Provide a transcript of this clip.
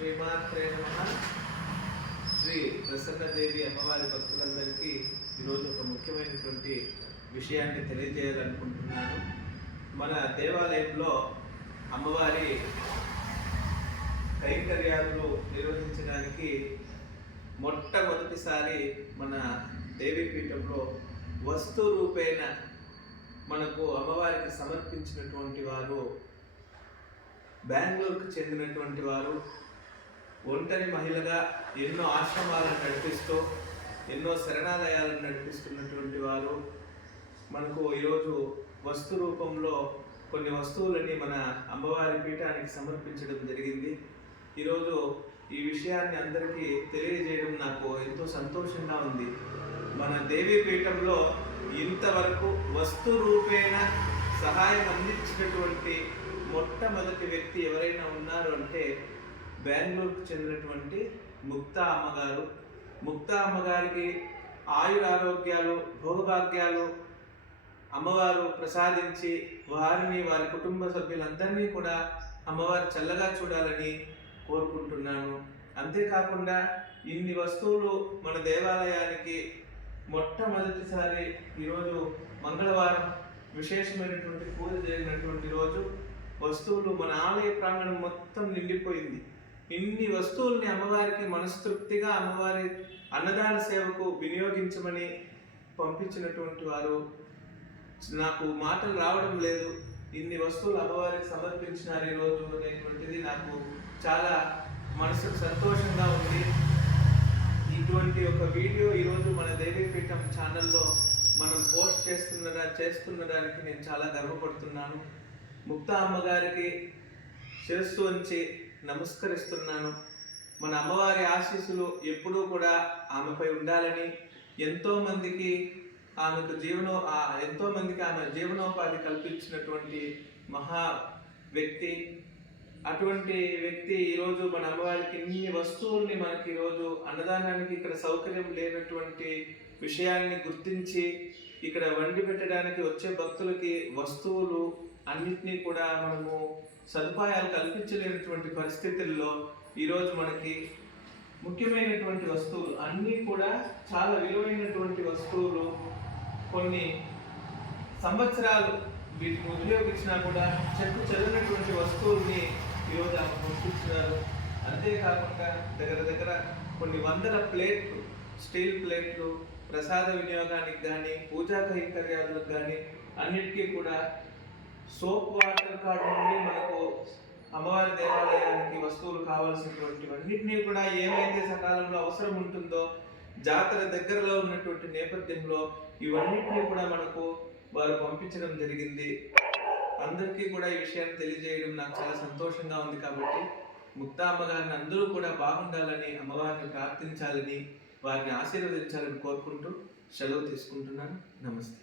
శ్రీమాత్రే నమ. శ్రీ ప్రసన్నదేవి అమ్మవారి భక్తులందరికీ ఈరోజు ఒక ముఖ్యమైనటువంటి విషయాన్ని తెలియజేయాలనుకుంటున్నాను. మన దేవాలయంలో అమ్మవారి కైంకర్యాలు నిర్వహించడానికి మొట్టమొదటిసారి మన దేవీపీఠంలో వస్తు రూపేణ మనకు అమ్మవారికి సమర్పించినటువంటి వారు బెంగళూరుకు చెందినటువంటి వారు ఒంటరి మహిళగా ఎన్నో ఆశ్రమాలను నడిపిస్తూ ఎన్నో శరణాలయాలను నడిపిస్తున్నటువంటి వారు. మనకు ఈరోజు వస్తు రూపంలో కొన్ని వస్తువులని మన అమ్మవారి పీఠానికి సమర్పించడం జరిగింది. ఈరోజు ఈ విషయాన్ని అందరికీ తెలియజేయడం నాకు ఎంతో సంతోషంగా ఉంది. మన దేవీ పీఠంలో ఇంతవరకు వస్తు రూపేణ సహాయం అందించినటువంటి మొట్టమొదటి వ్యక్తి ఎవరైనా ఉన్నారు అంటే బెంగళూరుకు చెందినటువంటి ముక్తా అమ్మగారు. ముక్తా అమ్మగారికి ఆయుర ఆరోగ్యాలు భోగభాగ్యాలు అమ్మవారు ప్రసాదించి వారిని వారి కుటుంబ సభ్యులందరినీ కూడా అమ్మవారు చల్లగా చూడాలని కోరుకుంటున్నాను. అంతేకాకుండా ఇన్ని వస్తువులు మన దేవాలయానికి మొట్టమొదటిసారి ఈరోజు మంగళవారం విశేషమైనటువంటి పూజ జరిగినటువంటి రోజు వస్తువులు మన ఆలయ ప్రాంగణం మొత్తం నిండిపోయింది. ఇన్ని వస్తువుల్ని అమ్మవారికి మనస్తృప్తిగా అమ్మవారి అన్నదాన సేవకు వినియోగించమని పంపించినటువంటి వారు నాకు మాటలు రావడం లేదు. ఇన్ని వస్తువులు అమ్మవారికి సమర్పించినారు ఈరోజు అనేటువంటిది నాకు చాలా మనసుకు సంతోషంగా ఉంది. ఇటువంటి ఒక వీడియో ఈరోజు మన దేవీపీఠం ఛానల్లో మనం పోస్ట్ చేస్తున్న చేస్తున్నదానికి నేను చాలా గర్వపడుతున్నాను. ముక్తా అమ్మగారికి శిరస్సు ఉంచి నమస్కరిస్తున్నాను. మన అమ్మవారి ఆశీస్సులు ఎప్పుడూ కూడా ఆమెపై ఉండాలని ఎంతోమందికి ఆమెకు జీవనో ఆ- ఆమె జీవనోపాధి కల్పించినటువంటి మహా వ్యక్తి. అటువంటి వ్యక్తి ఈరోజు మన అమ్మవారికి ఇన్ని వస్తువుల్ని మనకి ఈరోజు అన్నదానానికి ఇక్కడ సౌకర్యం లేనటువంటి విషయాన్ని గుర్తించి ఇక్కడ వండి పెట్టడానికి వచ్చే భక్తులకి వస్తువులు అన్నిటినీ కూడా మనము సదుపాయాలు కల్పించలేనటువంటి పరిస్థితుల్లో ఈరోజు మనకి ముఖ్యమైనటువంటి వస్తువులు అన్నీ కూడా చాలా విలువైనటువంటి వస్తువులు కొన్ని సంవత్సరాలు వీటిని ఉపయోగించినా కూడా చెక్కు చెదరినటువంటి వస్తువుల్ని ఈరోజు ఆమె గుర్తించినారు అంతేకాకుండా దగ్గర దగ్గర కొన్ని వందల ప్లేట్లు స్టీల్ ప్లేట్లు ప్రసాద వినియోగానికి కానీ పూజా కైంకర్యాలకు కానీ అన్నిటికీ కూడా సోప్ వాటర్ కార్డ్ నుండి మనకు అమ్మవారి దేవాలయానికి వస్తువులు కావాల్సినటువంటివన్నిటినీ కూడా ఏమైతే సకాలంలో అవసరం ఉంటుందో జాతర దగ్గరలో ఉన్నటువంటి నేపథ్యంలో ఇవన్నిటిని కూడా మనకు వారు పంపించడం జరిగింది. అందరికీ కూడా ఈ విషయాన్ని తెలియజేయడం నాకు చాలా సంతోషంగా ఉంది కాబట్టి ముక్తా అమ్మగారిని అందరూ కూడా బాగుండాలని అమ్మవారిని ప్రార్థించాలని వారిని ఆశీర్వదించాలని కోరుకుంటూ సెలవు తీసుకుంటున్నాను. నమస్తే.